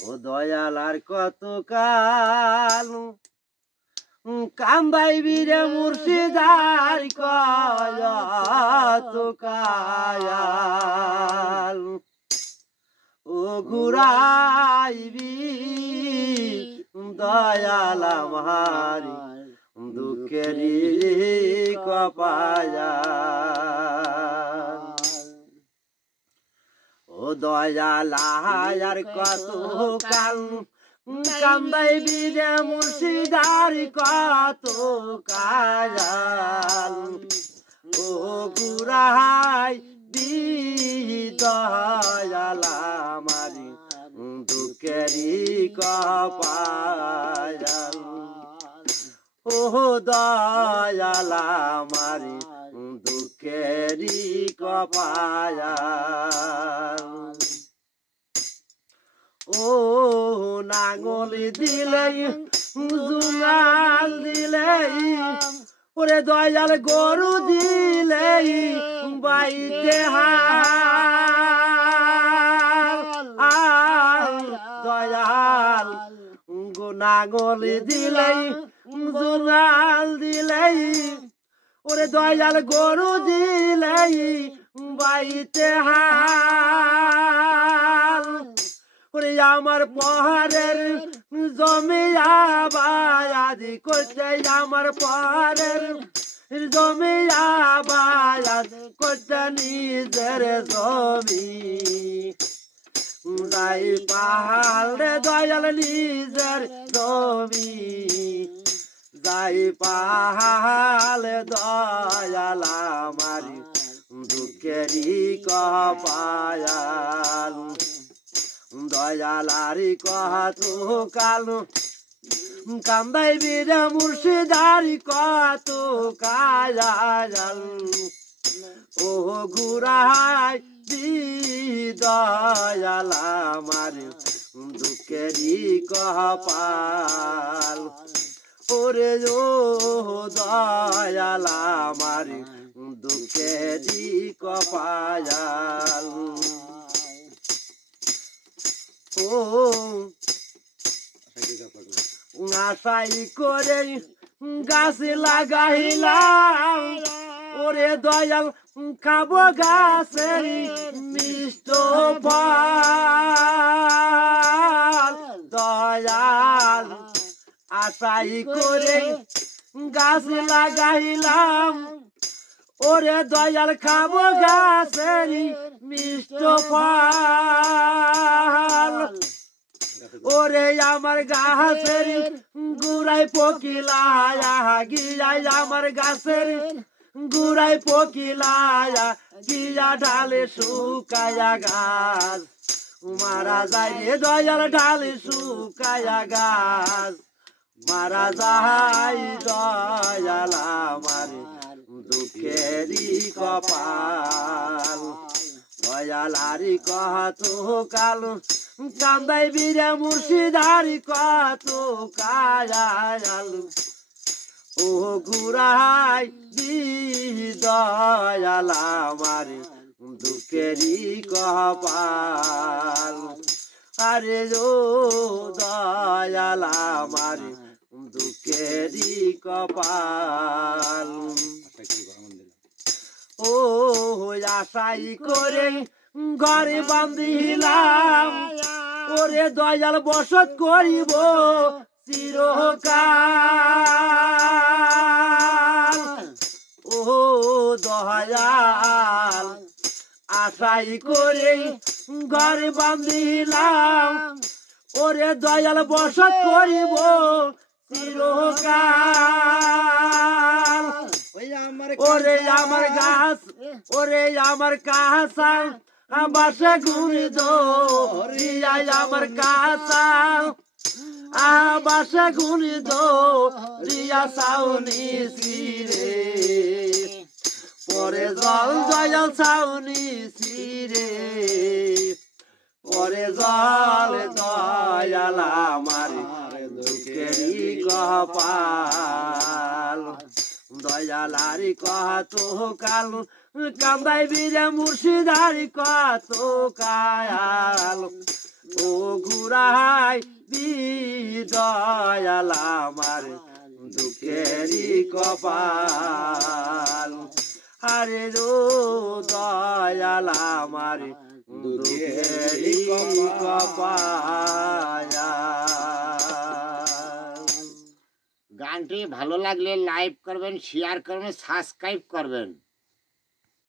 ও দয়াল আর কত কাল? কান্দাই বীরে মুর্শিদার কত কায়াল? ও ঘুরাইবি দয়াল আমারি দুঃখেরি কপায়া ও দয়াল আর কত কাল। কান্দাই বিরে মুর্শিদার কত কায়াল ও গুরাই দি দয়াল আমারি দুঃখেরি কপায়াল ও দয়াল আমারি দুঃখেরি কপায়াল ও নাঙল দিলেই জুঙাল দিলেই, ওরে দয়াল গরু দিলেই, বাইতে দয়াল নাঙল দিলেই জুঙাল দিলেই ওরে দয়াল গরু দিলেই বাইতে হাল। ওরে আমার পাহাড়ের জমিয়া বায়াদি করতে আমার পাহাড়ের জমিয়া বায়াদ করতে নিজের জমি। দাই পাহাড়ে দয়াল নিজের জমি। যাই পাহাড়ে, দয়াল আমারি দুঃখেরই কপায়াল। দয়ালারি কত কালো, কান্দাই বীরে মুর্শিদারি কত কায়াল। ও গুরাই দয়াল আমারি দুঃখেরই কপাল। ওরে ও দয়াল, আমারি দুঃখেরই কপায়াল। ও আশাই করে গাছ লাগাইলাম, ওরে দয়াল, খাব গাছের মিষ্ট ফল। আশাই করে? গাছ লাগাইলাম। ওরে দয়াল খাব গাছের মিষ্ট ফল। ওরে আমার গাছের গুড়াই পকিলায়া গিয়াই আমার গাছের গুড়াই পকিলায়া গিয়া ঢালে শুকায়া গাছ। মারা যায় দয়াল ঢালে শুকায়া গাছ। মারা যায় দয়াল আমার দুঃখেরই কপাল। দয়ালারি কত কাল কান্দাই বীরে মুর্শিদারি কত কায়াল ও গুরাই দি দয়াল আমার দুঃখেরই কপাল। আরে ও দয়াল দুঃখেরই কপাল। ও আশাই করে ঘরে বান্ধিলাম ওরে দয়াল বসত করিব চিরকাল। ও দয়াল আশাই করে ঘরে বান্ধিলাম ওরে দয়াল বসত করিব চিরকাল। ওরে আমার গাছ ওরে আমার কাঁচা বাসে ঘুরি দো। রিয়াই আমার কাঁচা বাসে ঘুরি দো। রিয়া সাউনি সিরে পরে জল জল সাউনি সিরে পরে জল দয়াল আমার দুঃখেরই কপাল দয়ালারি কত কাল, কান্দাই বীরে মুর্শিদারি কত কায়াল। ও ঘুরা যাই দি দয়াল আমার দুঃখেরই কপাল। আরে রো দয়াল আমার দুঃখেরই কপাল। গানটি ভালো লাগলে লাইক করবেন শেয়ার করবেন সাবস্ক্রাইব করবেন।